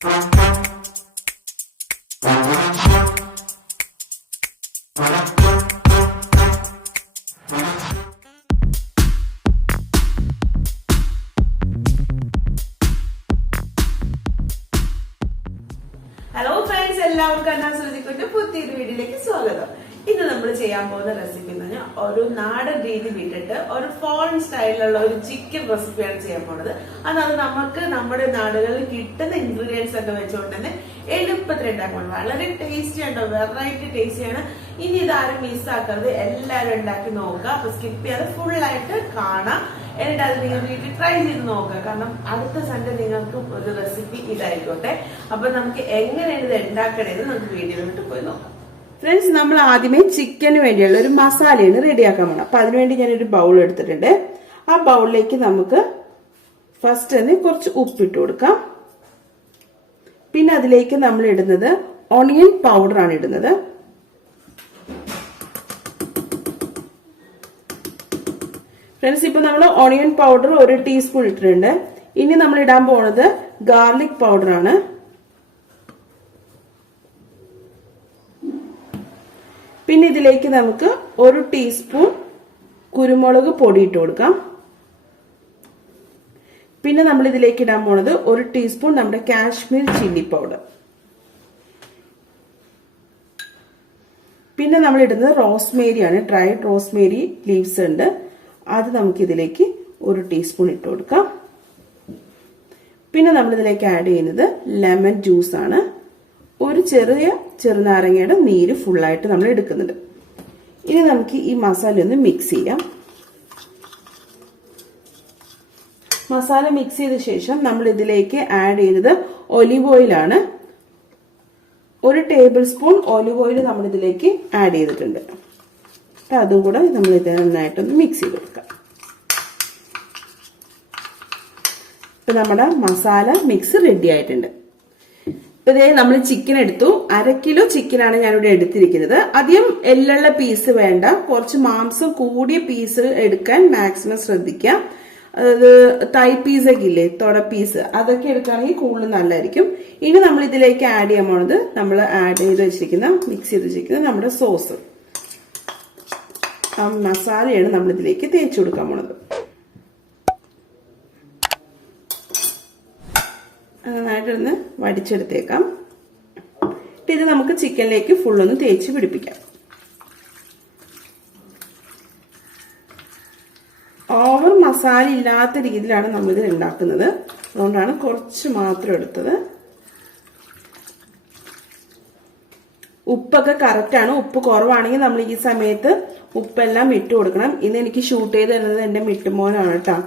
Hello friends, എല്ലാവർക്കും Ruchikootu പുതിയൊരു വീഡിയോയിലേക്ക് സ്വാഗതം. ഇന്ന് നമ്മൾ ചെയ്യാൻ പോകുന്ന റെസിപ്പി എന്ന് പറഞ്ഞാൽ ഒരു നാടൻ രീതി വിട്ടിട്ട് ഒരു ഫോറിൻ സ്റ്റൈലിലുള്ള ഒരു ചിക്കൻ റെസിപ്പിയാണ് ചെയ്യാൻ പോകുന്നത്. അതായത് നമുക്ക് നമ്മുടെ നാടുകളിൽ കിട്ടുന്ന ഇൻഗ്രീഡിയൻസ് ഒക്കെ വെച്ചുകൊണ്ട് തന്നെ എളുപ്പത്തിൽ ഉണ്ടാക്കാൻ വളരെ ടേസ്റ്റി ആണ്, വെറൈറ്റി ടേസ്റ്റിയാണ്. ഇനി ഇതാരും മിസ്സാക്കരുത്, എല്ലാവരും ഉണ്ടാക്കി നോക്കുക. അപ്പൊ സ്കിപ്പ് ചെയ്യാതെ ഫുള്ളായിട്ട് കാണാം. എന്നിട്ട് അത് നിങ്ങൾ വീട്ടിൽ ട്രൈ ചെയ്ത് നോക്കുക. കാരണം അടുത്ത സൺഡേ നിങ്ങൾക്ക് ഒരു റെസിപ്പി ഇതായിക്കോട്ടെ. അപ്പൊ നമുക്ക് എങ്ങനെയാണ് ഇത് ഉണ്ടാക്കണേന്ന് നമുക്ക് വീഡിയോയിലോട്ട് പോയി നോക്കാം. ഫ്രണ്ട്സ്, നമ്മൾ ആദ്യമേ ചിക്കന് വേണ്ടിയുള്ള ഒരു മസാലയാണ് റെഡിയാക്കാൻ പോകണം. അപ്പൊ അതിനുവേണ്ടി ഞാനൊരു ബൗൾ എടുത്തിട്ടുണ്ട്. ആ ബൗളിലേക്ക് നമുക്ക് ഫസ്റ്റ് തന്നെ കുറച്ച് ഉപ്പിട്ട് കൊടുക്കാം. പിന്നെ അതിലേക്ക് നമ്മൾ ഇടുന്നത് ഓണിയൻ പൗഡർ ആണ് ഇടുന്നത്. ഫ്രണ്ട്സ്, ഇപ്പൊ നമ്മൾ ഓണിയൻ പൗഡർ 1 ടീസ്പൂൺ ഇട്ടിട്ടുണ്ട്. ഇനി നമ്മൾ ഇടാൻ പോകുന്നത് ഗാർലിക് പൗഡർ ആണ്. പിന്നെ ഇതിലേക്ക് നമുക്ക് 1 ടീസ്പൂൺ കുരുമുളക് പൊടി ഇട്ട് കൊടുക്കാം. പിന്നെ നമ്മൾ ഇതിലേക്ക് ഇടാൻ പോകുന്നത് 1 ടീസ്പൂൺ നമ്മുടെ കാശ്മീർ ചില്ലി പൗഡർ. പിന്നെ നമ്മൾ ഇടുന്നത് റോസ്മേരി ആണ്. ഡ്രൈഡ് റോസ്മേരി ലീവ്സ് ഉണ്ട്, അത് നമുക്ക് ഇതിലേക്ക് 1 ടീസ്പൂൺ ഇട്ട് കൊടുക്കാം. പിന്നെ നമ്മൾ ഇതിലേക്ക് ആഡ് ചെയ്യുന്നത് ലെമൺ ജ്യൂസ് ആണ്. ഒരു ചെറുനാരങ്ങയുടെ നീര് ഫുള്ളായിട്ട് നമ്മൾ എടുക്കുന്നുണ്ട്. ഇനി നമുക്ക് ഈ മസാല ഒന്ന് മിക്സ് ചെയ്യാം. മസാല മിക്സ് ചെയ്ത ശേഷം നമ്മൾ ഇതിലേക്ക് ആഡ് ചെയ്തത് ഒലിവ് ഓയിൽ ആണ്. 1 ടേബിൾ സ്പൂൺ ഒലിവ് ഓയിൽ നമ്മൾ ഇതിലേക്ക് ആഡ് ചെയ്തിട്ടുണ്ട്. അതും കൂടെ നമ്മൾ ഇത് നന്നായിട്ടൊന്ന് മിക്സ് ചെയ്ത് കൊടുക്കാം. ഇപ്പൊ നമ്മുടെ മസാല മിക്സ് റെഡി ആയിട്ടുണ്ട്. ഇപ്പൊ ഇതേ നമ്മൾ ചിക്കൻ എടുത്തു. 1/2 കിലോ ചിക്കനാണ് ഞാനിവിടെ എടുത്തിരിക്കുന്നത്. അധികം എല്ലുള്ള പീസ് വേണ്ട, കുറച്ച് മാംസം കൂടിയ പീസ് എടുക്കാൻ മാക്സിമം ശ്രദ്ധിക്കാം. അതായത് തൈ പീസൊക്കെ ഇല്ലേ, തൊട പീസ്, അതൊക്കെ എടുക്കുകയാണെങ്കിൽ കൂടുതൽ നല്ലതായിരിക്കും. ഇനി നമ്മൾ ഇതിലേക്ക് ആഡ് ചെയ്യാൻ പോണത് നമ്മൾ ആഡ് ചെയ്ത് വെച്ചിരിക്കുന്ന മിക്സ് ചെയ്ത് വെച്ചിരിക്കുന്ന നമ്മുടെ സോസ്, ആ മസാലയാണ് നമ്മൾ ഇതിലേക്ക് തേച്ച് കൊടുക്കാൻ പോണത്. നന്നായിട്ടൊന്ന് വടിച്ചെടുത്തേക്കാം. ഇത് നമുക്ക് ചിക്കനിലേക്ക് ഫുള്ളൊന്ന് തേച്ച് പിടിപ്പിക്കാം. ഓവർ മസാല ഇല്ലാത്ത രീതിയിലാണ് നമ്മളിത് ഉണ്ടാക്കുന്നത്. അതുകൊണ്ടാണ് കുറച്ച് മാത്രം എടുത്തത്. ഉപ്പൊക്കെ കറക്റ്റ് ആണ്. ഉപ്പ് കുറവാണെങ്കിൽ നമ്മൾ ഈ സമയത്ത് ഉപ്പെല്ലാം ഇട്ട് കൊടുക്കണം. ഇന്ന് എനിക്ക് ഷൂട്ട് ചെയ്ത് തരുന്നത് എന്റെ മിട്ടുമോനാണ് കേട്ടോ.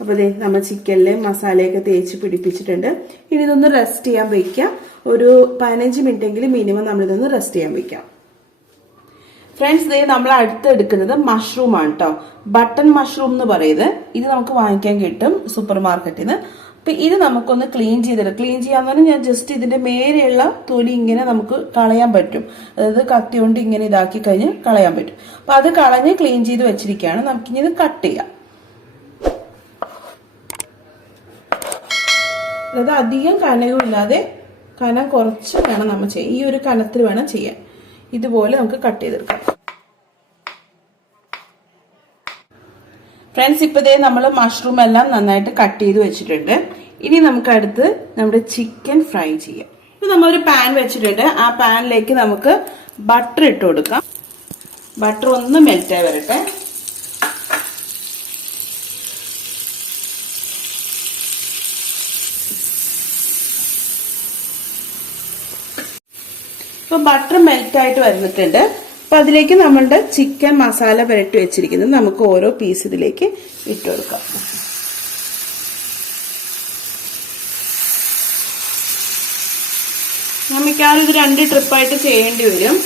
അപ്പൊ ദേ നമ്മൾ ചിക്കനിലെ മസാലയൊക്കെ തേച്ച് പിടിപ്പിച്ചിട്ടുണ്ട്. ഇനി ഇതൊന്ന് റെസ്റ്റ് ചെയ്യാൻ വെക്കാം. ഒരു 15 മിനിറ്റെങ്കിലും മിനിമം നമ്മളിതൊന്ന് റെസ്റ്റ് ചെയ്യാൻ വെക്കാം. ഫ്രണ്ട്സ്, ദേ നമ്മൾ അടുത്ത് എടുക്കുന്നത് മഷ്റൂം ആണ് കേട്ടോ. ബട്ടൺ മഷ്റൂം എന്ന് പറയുന്നത്. ഇത് നമുക്ക് വാങ്ങിക്കാൻ കിട്ടും സൂപ്പർ മാർക്കറ്റിൽ നിന്ന്. അപ്പൊ ഇത് നമുക്കൊന്ന് ക്ലീൻ ചെയ്തിട്ട്, ക്ലീൻ ചെയ്യാന്ന് പറഞ്ഞാൽ ഞാൻ ജസ്റ്റ് ഇതിന്റെ മേലെയുള്ള തൊലി ഇങ്ങനെ നമുക്ക് കളയാൻ പറ്റും. അതായത് കത്തി കൊണ്ട് ഇങ്ങനെ ഇതാക്കി കഴിഞ്ഞ് കളയാൻ പറ്റും. അപ്പൊ അത് കളഞ്ഞ് ക്ലീൻ ചെയ്ത് വെച്ചിരിക്കുകയാണ്. നമുക്കിനി ഇത് കട്ട് ചെയ്യാം. അതായത് അധികം കനവും ഇല്ലാതെ കനം കുറച്ച് വേണം നമ്മൾ ചെയ്യാൻ. ഈ ഒരു കനത്തിൽ വേണം ചെയ്യാൻ. ഇതുപോലെ നമുക്ക് കട്ട് ചെയ്തെടുക്കാം. ഫ്രണ്ട്സ്, ഇപ്പതേ നമ്മൾ മഷ്റൂം എല്ലാം നന്നായിട്ട് കട്ട് ചെയ്ത് വെച്ചിട്ടുണ്ട്. ഇനി നമുക്ക് അടുത്ത് നമ്മുടെ ചിക്കൻ ഫ്രൈ ചെയ്യാം. ഇപ്പൊ നമ്മളൊരു പാൻ വെച്ചിട്ടുണ്ട്. ആ പാനിലേക്ക് നമുക്ക് ബട്ടർ ഇട്ട് കൊടുക്കാം. ബട്ടർ ഒന്ന് മെൽറ്റായി വരട്ടെ. ഇപ്പൊ ബട്ടർ മെൽറ്റ് ആയിട്ട് വന്നിട്ടുണ്ട്. അപ്പൊ അതിലേക്ക് നമ്മളുടെ ചിക്കൻ മസാല പുരട്ടി വെച്ചിരിക്കുന്നത് നമുക്ക് ഓരോ പീസ് ഇതിലേക്ക് ഇട്ട് കൊടുക്കാം. മിക്കവാറും ഇത് 2 ട്രിപ്പായിട്ട് ചെയ്യേണ്ടി വരും.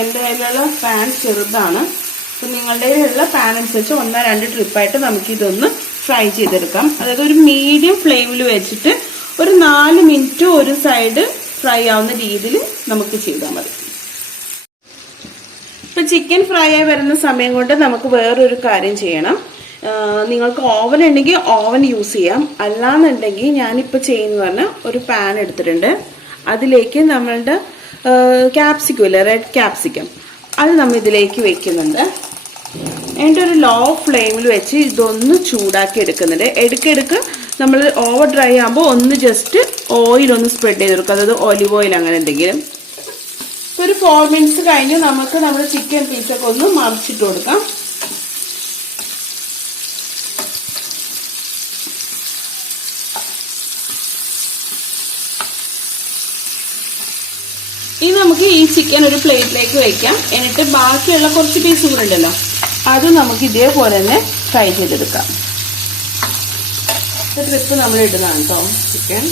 എന്റെ കയ്യിലുള്ള പാൻ ചെറുതാണ്. അപ്പൊ നിങ്ങളുടെ കയ്യിലുള്ള പാൻ അനുസരിച്ച് 1-2 ട്രിപ്പായിട്ട് നമുക്ക് ഇതൊന്ന് ഫ്രൈ ചെയ്തെടുക്കാം. അതായത് ഒരു മീഡിയം ഫ്ലെയിമിൽ വെച്ചിട്ട് ഒരു 4 മിനിറ്റ് ഒരു സൈഡ് ഫ്രൈ ആവുന്ന രീതിയിൽ നമുക്ക് ചെയ്താൽ മതി. ഇപ്പൊ ചിക്കൻ ഫ്രൈ ആയി വരുന്ന സമയം കൊണ്ട് നമുക്ക് വേറൊരു കാര്യം ചെയ്യണം. നിങ്ങൾക്ക് ഓവൻ ഉണ്ടെങ്കിൽ ഓവൻ യൂസ് ചെയ്യാം. അല്ലാന്നുണ്ടെങ്കിൽ ഞാനിപ്പോൾ ചെയ്യുന്നത് പറഞ്ഞാൽ ഒരു പാൻ എടുത്തിട്ടുണ്ട്. അതിലേക്ക് നമ്മളുടെ ക്യാപ്സിക്കം ഇല്ലേ, റെഡ് ക്യാപ്സിക്കം, അത് നമ്മൾ ഇതിലേക്ക് വെക്കുന്നുണ്ട്. എന്നിട്ട് ഒരു ലോ ഫ്ലെയിമിൽ വെച്ച് ഇതൊന്ന് ചൂടാക്കി എടുക്കുന്നുണ്ട്. ഇടയ്ക്കിടയ്ക്ക് നമ്മൾ ഓവർ ഡ്രൈ ആകുമ്പോൾ ഒന്ന് ജസ്റ്റ് ഓയിൽ ഒന്ന് സ്പ്രെഡ് ചെയ്ത് കൊടുക്കുക, അതായത് ഒലിവ് ഓയിൽ അങ്ങനെ എന്തെങ്കിലും. ഇപ്പോൾ ഒരു 4 മിനിറ്റ്സ് കഴിഞ്ഞ് നമുക്ക് നമ്മുടെ ചിക്കൻ പീസൊക്കെ ഒന്ന് മറിച്ചിട്ട് കൊടുക്കാം. ഇനി നമുക്ക് ഈ ചിക്കൻ ഒരു പ്ലേറ്റിലേക്ക് വെക്കാം. എന്നിട്ട് ബാക്കിയുള്ള കുറച്ച് പീസ് കൂടെ ഉണ്ടല്ലോ, അത് നമുക്ക് ഇതേപോലെ തന്നെ ഫ്രൈ ചെയ്തെടുക്കാം. ട്രിപ്പ് നമ്മൾ ഇടുന്നതാണ് കേട്ടോ ചിക്കൻ.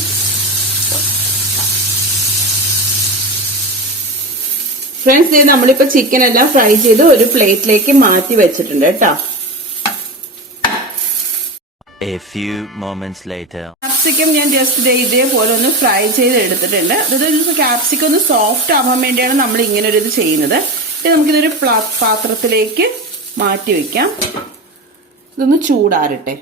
ഫ്രണ്ട്സ്, ഇത് നമ്മളിപ്പോ ചിക്കൻ എല്ലാം ഫ്രൈ ചെയ്ത് ഒരു പ്ലേറ്റിലേക്ക് മാറ്റി വെച്ചിട്ടുണ്ട് കേട്ടോ. ക്യാപ്സിക്കം ഞാൻ ജസ്റ്റ് ഇതേപോലെ ഒന്ന് ഫ്രൈ ചെയ്ത് എടുത്തിട്ടുണ്ട്. അതായത് ക്യാപ്സിക്കം ഒന്ന് സോഫ്റ്റ് ആവാൻ വേണ്ടിയാണ് നമ്മൾ ഇങ്ങനെ ഒരു ഇത് ചെയ്യുന്നത്. നമുക്കിതൊരു പാത്രത്തിലേക്ക് മാറ്റി വെക്കാം. ഇതൊന്ന് ചൂടാറട്ടെ.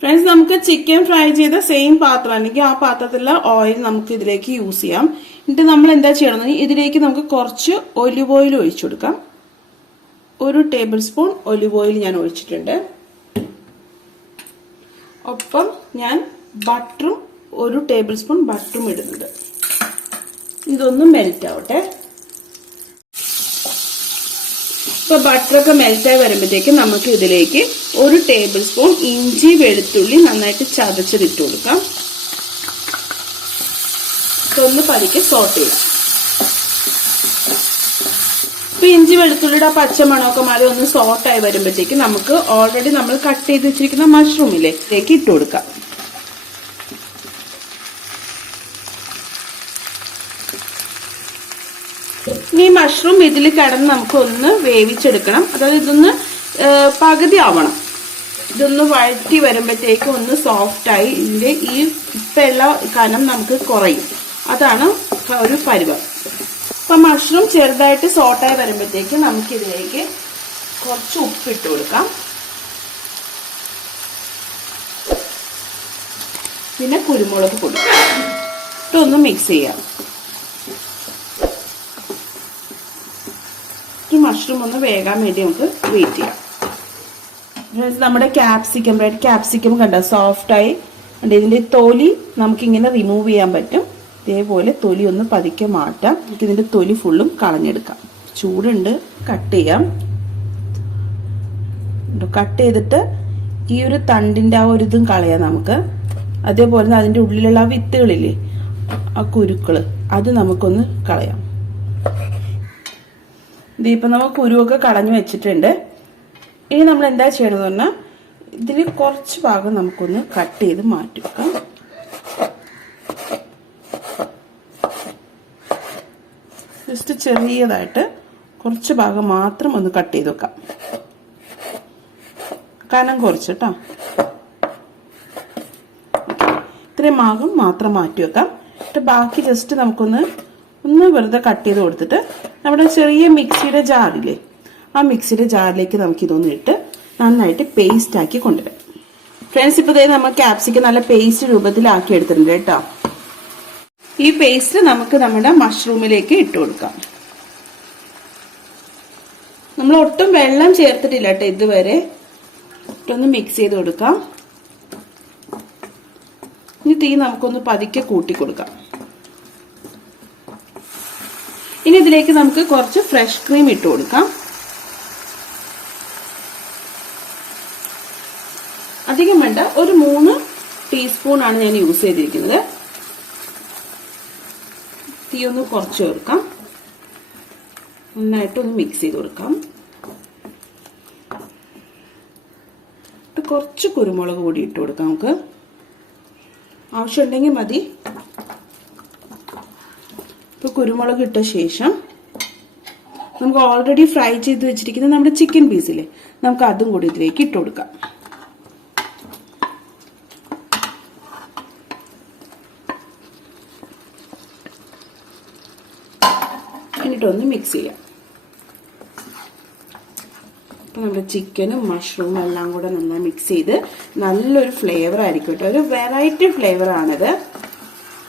ഫ്രണ്ട്സ്, നമുക്ക് ചിക്കൻ ഫ്രൈ ചെയ്ത സെയിം പാത്രം അല്ലെങ്കിൽ ആ പാത്രത്തിലുള്ള ഓയിൽ നമുക്ക് ഇതിലേക്ക് യൂസ് ചെയ്യാം. എന്നിട്ട് നമ്മൾ എന്താ ചെയ്യണം, ഇതിലേക്ക് നമുക്ക് കുറച്ച് ഒലിവ് ഓയിൽ ഒഴിച്ചു കൊടുക്കാം. 1 ടേബിൾ സ്പൂൺ ഒലിവ് ഓയിൽ ഞാൻ ഒഴിച്ചിട്ടുണ്ട്. ഒപ്പം ഞാൻ ബട്ടറും 1 ടേബിൾ സ്പൂൺ ബട്ടറും ഇടുന്നുണ്ട്. ഇതൊന്ന് മെൽറ്റ് ആവട്ടെ. ഇപ്പൊ ബട്ടറൊക്കെ മെൽറ്റായി വരുമ്പോഴത്തേക്കും നമുക്ക് ഇതിലേക്ക് 1 ടേബിൾ സ്പൂൺ ഇഞ്ചി വെളുത്തുള്ളി നന്നായിട്ട് ചതച്ചിട്ട് കൊടുക്കാം. ഒന്ന് പതുക്കെ സോട്ട് ചെയ്യാം. ഇപ്പൊ ഇഞ്ചി വെളുത്തുള്ളിയുടെ പച്ചമണമൊക്കെ മാറി ഒന്ന് സോട്ടായി വരുമ്പോഴത്തേക്കും നമുക്ക് ഓൾറെഡി നമ്മൾ കട്ട് ചെയ്ത് വെച്ചിരിക്കുന്ന മഷ്റൂമിലേക്ക് ഇട്ട് കൊടുക്കാം. ഈ മഷ്റൂം ഇതിൽ കിടന്ന് നമുക്ക് ഒന്ന് വേവിച്ചെടുക്കണം. അതായത് ഇതൊന്ന് പകുതി ആവണം. ഇതൊന്ന് വഴറ്റി വരുമ്പോഴത്തേക്കും ഒന്ന് സോഫ്റ്റായി ഇതിന്റെ ഈ ഇപ്പുള്ള കനം നമുക്ക് കുറയും. അതാണ് ഒരു പരുവം. അപ്പൊ മഷ്റൂം ചെറുതായിട്ട് സോട്ടായി വരുമ്പോഴത്തേക്കും നമുക്കിതിലേക്ക് കുറച്ച് ഉപ്പിട്ട് കൊടുക്കാം. പിന്നെ കുരുമുളക് പൊടി ഇട്ടൊന്ന് മിക്സ് ചെയ്യാം. മഷ്റൂം ഒന്ന് വേകാൻ വേണ്ടി നമുക്ക് വെയിറ്റ് ചെയ്യാം. നമ്മുടെ ക്യാപ്സിക്കം, റെഡ് ക്യാപ്സിക്കം കണ്ട സോഫ്റ്റായി. ഇതിന്റെ തൊലി നമുക്കിങ്ങനെ റിമൂവ് ചെയ്യാൻ പറ്റും. ഇതേപോലെ തൊലി ഒന്ന് പതുക്കെ മാറ്റാം. നമുക്ക് ഇതിന്റെ തൊലി ഫുള്ളും കളഞ്ഞെടുക്കാം. ചൂടുണ്ട്, കട്ട് ചെയ്യാം. കട്ട് ചെയ്തിട്ട് ഈ ഒരു തണ്ടിന്റെ ആ ഒരു ഇതും കളയാം നമുക്ക്. അതേപോലെ അതിന്റെ ഉള്ളിലുള്ള ആ വിത്തുകളില്ലേ, ആ കുരുക്കള്, അത് നമുക്കൊന്ന് കളയാം. ഇതിപ്പോ നമ്മൾ കുരുവൊക്കെ കളഞ്ഞു വെച്ചിട്ടുണ്ട്. ഇനി നമ്മൾ എന്താ ചെയ്യണമെന്ന് പറഞ്ഞാൽ ഇതിൽ കുറച്ച് ഭാഗം നമുക്കൊന്ന് കട്ട് ചെയ്ത് മാറ്റി വെക്കാം. ജസ്റ്റ് ചെറിയതായിട്ട് കുറച്ച് ഭാഗം മാത്രം ഒന്ന് കട്ട് ചെയ്ത് വെക്കാം. കനം കുറച്ചിട്ടോ. ഇത്രയും ഭാഗം മാത്രം മാറ്റി വെക്കാം. ബാക്കി ജസ്റ്റ് നമുക്കൊന്ന് വെറുതെ കട്ട് ചെയ്ത് കൊടുത്തിട്ട് നമ്മുടെ ചെറിയ മിക്സിയുടെ ജാറില്ലേ, ആ മിക്സിയുടെ ജാറിലേക്ക് നമുക്ക് ഇതൊന്ന് ഇട്ട് നന്നായിട്ട് പേസ്റ്റ് ആക്കി കൊണ്ടുവരാം. ഫ്രണ്ട്സ്, ഇപ്പൊ നമ്മൾ ക്യാപ്സിക്കം നല്ല പേസ്റ്റ് രൂപത്തിലാക്കി എടുത്തിട്ടുണ്ട് കേട്ടോ. ഈ പേസ്റ്റ് നമുക്ക് നമ്മുടെ മഷ്റൂമിലേക്ക് ഇട്ട് കൊടുക്കാം. നമ്മൾ ഒട്ടും വെള്ളം ചേർത്തിട്ടില്ല കേട്ടോ ഇതുവരെ. ഒന്ന് മിക്സ് ചെയ്ത് കൊടുക്കാം. ഇനി തീ നമുക്കൊന്ന് പതുക്കെ കൂട്ടി കൊടുക്കാം. ഇനി ഇതിലേക്ക് നമുക്ക് കുറച്ച് ഫ്രഷ് ക്രീം ഇട്ട് കൊടുക്കാം. അധികം വേണ്ട, ഒരു 3 ടീസ്പൂൺ ആണ് ഞാൻ യൂസ് ചെയ്തിരിക്കുന്നത്. തീ ഒന്ന് കുറച്ച് ചേർക്കാം. നന്നായിട്ടൊന്ന് മിക്സ് ചെയ്ത് കൊടുക്കാം. കുറച്ച് കുരുമുളക് പൊടി ഇട്ട് കൊടുക്കാം. നമുക്ക് ആവശ്യമുണ്ടെങ്കിൽ മതി. ഇപ്പൊ കുരുമുളക് ഇട്ട ശേഷം നമുക്ക് ഓൾറെഡി ഫ്രൈ ചെയ്ത് വെച്ചിരിക്കുന്ന നമ്മുടെ ചിക്കൻ പീസില്ലേ, നമുക്ക് അതും കൂടി ഇതിലേക്ക് ഇട്ട് കൊടുക്കാം. എന്നിട്ടൊന്ന് മിക്സ് ചെയ്യാം. അപ്പൊ നമ്മുടെ ചിക്കനും മഷ്റൂമും എല്ലാം കൂടെ നന്നായി മിക്സ് ചെയ്ത് നല്ലൊരു ഫ്ലേവർ ആയിരിക്കും കേട്ടോ. ഒരു വെറൈറ്റി ഫ്ലേവർ ആണിത്.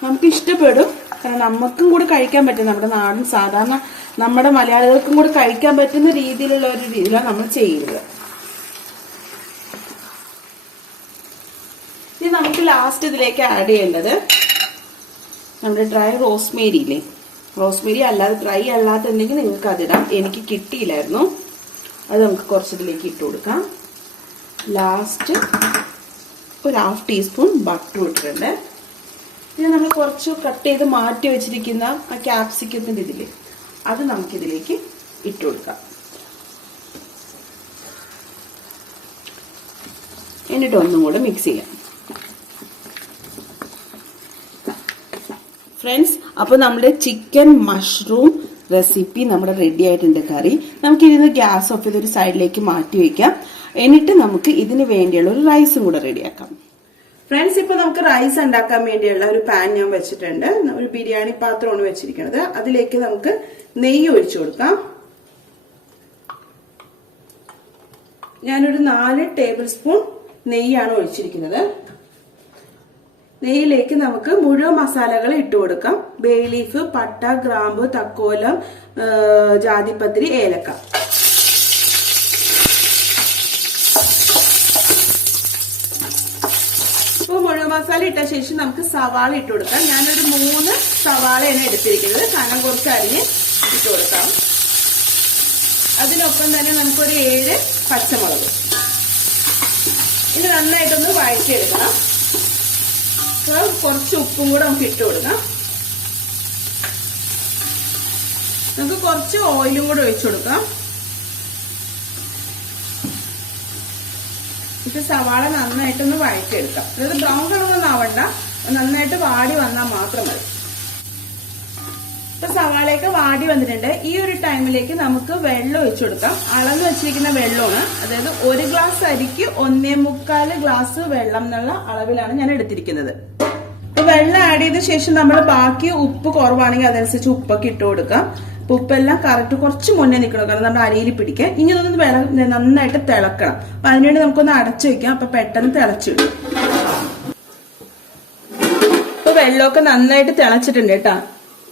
നമുക്ക് ഇഷ്ടപ്പെടും. കാരണം നമുക്കും കൂടെ കഴിക്കാൻ പറ്റും. നമ്മുടെ നാടൻ സാധാരണ നമ്മുടെ മലയാളികൾക്കും കൂടെ കഴിക്കാൻ പറ്റുന്ന രീതിയിലുള്ള ഒരു രീതിയിലാണ് നമ്മൾ ചെയ്യുന്നത്. ഇനി നമുക്ക് ലാസ്റ്റ് ഇതിലേക്ക് ആഡ് ചെയ്യേണ്ടത് നമ്മുടെ ഡ്രൈ റോസ്മേരി ഇല്ലേ. റോസ്മേരി അല്ലാതെ ഡ്രൈ അല്ലാത്തുണ്ടെങ്കിൽ നിങ്ങൾക്ക് അതിടാം. എനിക്ക് കിട്ടിയില്ലായിരുന്നു. അത് നമുക്ക് കുറച്ചിതിലേക്ക് ഇട്ട് കൊടുക്കാം. ലാസ്റ്റ് ഒരു 1/2 ടീസ്പൂൺ ബട്ടർ ഇട്ടിട്ടുണ്ട്. പിന്നെ നമ്മൾ കുറച്ച് കട്ട് ചെയ്ത് മാറ്റി വെച്ചിരിക്കുന്ന ആ ക്യാപ്സിക്കത്തിന്റെ ഇതില് അത് നമുക്കിതിലേക്ക് ഇട്ട് കൊടുക്കാം. എന്നിട്ട് ഒന്നും കൂടെ മിക്സ് ചെയ്യാം. ഫ്രണ്ട്സ്, അപ്പൊ നമ്മുടെ ചിക്കൻ മഷ്റൂം റെസിപ്പി നമ്മുടെ റെഡി ആയിട്ടുണ്ട്. കറി നമുക്കിതിന് ഗ്യാസ് ഓഫ് ചെയ്ത് ഒരു സൈഡിലേക്ക് മാറ്റി വെക്കാം. എന്നിട്ട് നമുക്ക് ഇതിന് വേണ്ടിയുള്ള ഒരു റൈസും കൂടെ റെഡിയാക്കാം. ഫ്രണ്ട്സ്, ഇപ്പൊ നമുക്ക് റൈസ് ഉണ്ടാക്കാൻ വേണ്ടിയുള്ള ഒരു പാൻ ഞാൻ വെച്ചിട്ടുണ്ട്. ഒരു ബിരിയാണി പാത്രമാണ് വെച്ചിരിക്കുന്നത്. അതിലേക്ക് നമുക്ക് നെയ്യ് ഒഴിച്ചു കൊടുക്കാം. ഞാനൊരു 4 ടേബിൾ സ്പൂൺ നെയ്യാണ് ഒഴിച്ചിരിക്കുന്നത്. നെയ്യിലേക്ക് നമുക്ക് മുഴുവൻ മസാലകൾ ഇട്ട് കൊടുക്കാം. ബേ ലീഫ്, പട്ട, ഗ്രാമ്പ്, തക്കോലം, ജാതിപത്രി, ഏലക്ക. ഇപ്പൊ മുഴുവൻ മസാല ഇട്ട ശേഷം നമുക്ക് സവാള ഇട്ട് കൊടുക്കാം. ഞാനൊരു 3 സവാളയാണ് എടുത്തിരിക്കുന്നത്. കനം കുറച്ച് അരിഞ്ഞ് ഇട്ട് കൊടുക്കാം. അതിനൊപ്പം തന്നെ നമുക്കൊരു 7 പച്ചമുളക്. ഇത് നന്നായിട്ടൊന്ന് വഴറ്റിയെടുക്കണം. കുറച്ച് ഉപ്പും കൂടെ നമുക്ക് ഇട്ട് കൊടുക്കാം. നമുക്ക് കുറച്ച് ഓയിലും കൂടെ ഒഴിച്ചു കൊടുക്കാം. ഇത് സവാള നന്നായിട്ടൊന്ന് വഴറ്റിയെടുക്കാം. അതായത് ബ്രൗൺ കളറൊന്നും ആവണ്ട, നന്നായിട്ട് വാടി വന്നാൽ മാത്രം മതി. ഇപ്പൊ സവാളയൊക്കെ വാടി വന്നിട്ടുണ്ട്. ഈ ഒരു ടൈമിലേക്ക് നമുക്ക് വെള്ളം ഒഴിച്ചു കൊടുക്കാം. അളന്ന് വെച്ചിരിക്കുന്ന വെള്ളമാണ്. അതായത് 1 ഗ്ലാസ് അരിക്ക് 1.25 ഗ്ലാസ് വെള്ളം എന്നുള്ള അളവിലാണ് ഞാൻ എടുത്തിരിക്കുന്നത്. ഇപ്പൊ വെള്ളം ആഡ് ചെയ്ത ശേഷം നമ്മൾ ബാക്കി ഉപ്പ് കുറവാണെങ്കിൽ അതനുസരിച്ച് ഉപ്പൊക്കെ ഇട്ട് കൊടുക്കാം. ഉപ്പെല്ലാം കറക്റ്റ് കുറച്ച് മുന്നേ നിൽക്കണം, കാരണം നമ്മുടെ അരിയിൽ പിടിക്കാൻ. ഇനി ഒന്ന് വെള്ളം നന്നായിട്ട് തിളക്കണം. അപ്പൊ അതിനുവേണ്ടി നമുക്കൊന്ന് അടച്ചു വെക്കാം. അപ്പൊ പെട്ടെന്ന് തിളച്ചിടും. ഇപ്പൊ വെള്ളമൊക്കെ നന്നായിട്ട് തിളച്ചിട്ടുണ്ട് കേട്ടോ.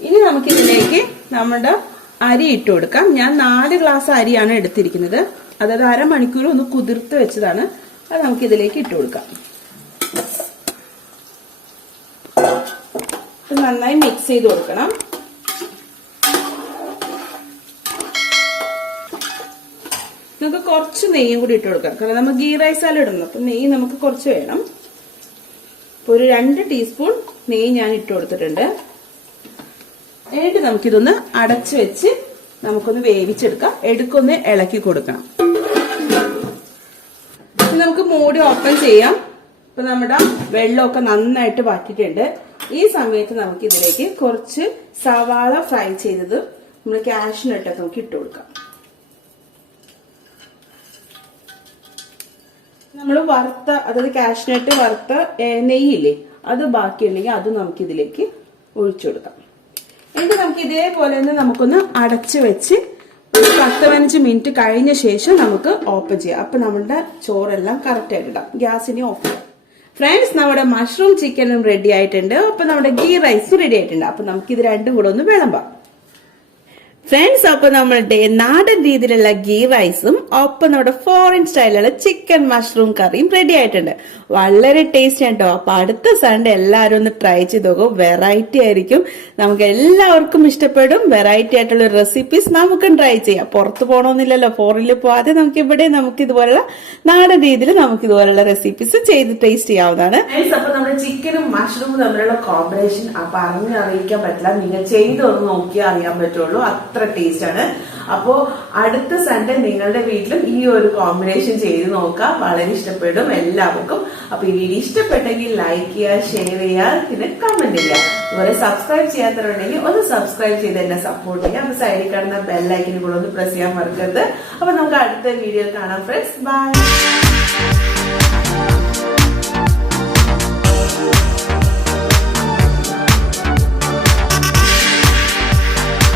ഇനി നമുക്കിതിലേക്ക് നമ്മുടെ അരി ഇട്ട് കൊടുക്കാം. ഞാൻ 4 ഗ്ലാസ് അരിയാണ് എടുത്തിരിക്കുന്നത്. അതായത് അരമണിക്കൂർ ഒന്ന് കുതിർത്ത് വെച്ചതാണ്. അത് നമുക്കിതിലേക്ക് ഇട്ട് കൊടുക്കാം. നന്നായി മിക്സ് ചെയ്ത് കൊടുക്കണം. നമുക്ക് കുറച്ച് നെയ്യും കൂടി ഇട്ട് കൊടുക്കാം. കാരണം നമ്മൾ ഗീ റൈസാലും ഇടുന്നു. അപ്പൊ നെയ്യ് നമുക്ക് കുറച്ച് വേണം. ഇപ്പൊ ഒരു 2 ടീസ്പൂൺ നെയ്യ് ഞാൻ ഇട്ട് കൊടുത്തിട്ടുണ്ട്. എന്നിട്ട് നമുക്കിതൊന്ന് അടച്ചു വെച്ച് നമുക്കൊന്ന് വേവിച്ചെടുക്കാം. എടുക്കൊന്ന് ഇളക്കി കൊടുക്കണം. നമുക്ക് മൂടി ഓപ്പൺ ചെയ്യാം. ഇപ്പൊ നമ്മുടെ വെള്ളമൊക്കെ നന്നായിട്ട് വറ്റിട്ടുണ്ട്. ഈ സമയത്ത് നമുക്ക് ഇതിലേക്ക് കുറച്ച് സവാള ഫ്രൈ ചെയ്തത് നമ്മൾ കാഷ്നട്ടൊക്കെ നമുക്ക് ഇട്ട് കൊടുക്കാം. നമ്മൾ വറുത്ത, അതായത് കാഷ്നട്ട് വറുത്ത നെയ്യില്ലേ, അത് ബാക്കിയുണ്ടെങ്കിൽ അത് നമുക്ക് ഇതിലേക്ക് ഒഴിച്ചു കൊടുക്കാം. എന്നിട്ട് നമുക്ക് ഇതേപോലെ തന്നെ നമുക്കൊന്ന് അടച്ചു വെച്ച് 10-15 മിനിറ്റ് കഴിഞ്ഞ ശേഷം നമുക്ക് ഓപ്പൺ ചെയ്യാം. അപ്പൊ നമ്മുടെ ചോറെല്ലാം കറക്റ്റ് ആയിട്ട് ഇടാം. ഗ്യാസിനെ ഓഫ് ചെയ്യാം. ഫ്രണ്ട്സ്, നമ്മുടെ മഷ്റൂം ചിക്കനും റെഡി ആയിട്ടുണ്ട്. അപ്പൊ നമ്മുടെ ഗീ റൈസും റെഡി ആയിട്ടുണ്ട്. അപ്പൊ നമുക്ക് ഇത് രണ്ടും കൂടെ ഒന്ന് വിളമ്പാം. ഫ്രണ്ട്സ്, അപ്പൊ നമ്മളുടെ നാടൻ രീതിയിലുള്ള ഗീ റൈസും ഒപ്പം നമ്മുടെ ഫോറിൻ സ്റ്റൈലുള്ള ചിക്കൻ മഷ്റൂം കറിയും റെഡി ആയിട്ടുണ്ട്. വളരെ ടേസ്റ്റി ആട്ടോ. അപ്പൊ അടുത്ത സൺഡേ എല്ലാവരും ഒന്ന് ട്രൈ ചെയ്ത് നോക്കും. വെറൈറ്റി ആയിരിക്കും. നമുക്ക് എല്ലാവർക്കും ഇഷ്ടപ്പെടും. വെറൈറ്റി ആയിട്ടുള്ള റെസിപ്പീസ് നമുക്കും ട്രൈ ചെയ്യാം. പുറത്ത് പോകണമെന്നില്ലല്ലോ. ഫോറിനിൽ പോവാതെ നമുക്ക് ഇവിടെ നമുക്ക് ഇതുപോലുള്ള നാടൻ രീതിയിൽ നമുക്ക് ഇതുപോലുള്ള റെസിപ്പീസ് ചെയ്ത് ടേസ്റ്റ് ചെയ്യാവുന്നതാണ്. അപ്പൊ നമ്മുടെ ചിക്കനും മഷ്റൂമും തമ്മിലുള്ള കോമ്പിനേഷൻ അറിയിക്കാൻ പറ്റില്ല. നിങ്ങൾ ചെയ്തൊന്ന് നോക്കിയാൽ അറിയാൻ പറ്റുള്ളൂ. അത്ര ടേസ്റ്റ് ആണ്. അപ്പോ അടുത്ത സൺഡേ നിങ്ങളുടെ വീട്ടിലും ഈ ഒരു കോമ്പിനേഷൻ ചെയ്ത് നോക്കാം. വളരെ ഇഷ്ടപ്പെടും എല്ലാവർക്കും. അപ്പൊ ഈ വീഡിയോ ഇഷ്ടപ്പെട്ടെങ്കിൽ ലൈക്ക് ചെയ്യുക, ഷെയർ ചെയ്യുക, പിന്നെ കമന്റ് ചെയ്യുക. അതുപോലെ സബ്സ്ക്രൈബ് ചെയ്യാത്തവരുണ്ടെങ്കിൽ ഒന്ന് സബ്സ്ക്രൈബ് ചെയ്ത് എന്നെ സപ്പോർട്ട് ചെയ്യുക. അപ്പൊ സൈഡിൽ കാണുന്ന ബെല്ലൈക്കനും കൂടെ ഒന്ന് പ്രസ് ചെയ്യാൻ മറക്കരുത്. അപ്പൊ നമുക്ക് അടുത്ത വീഡിയോ കാണാം ഫ്രണ്ട്സ്. ബൈ.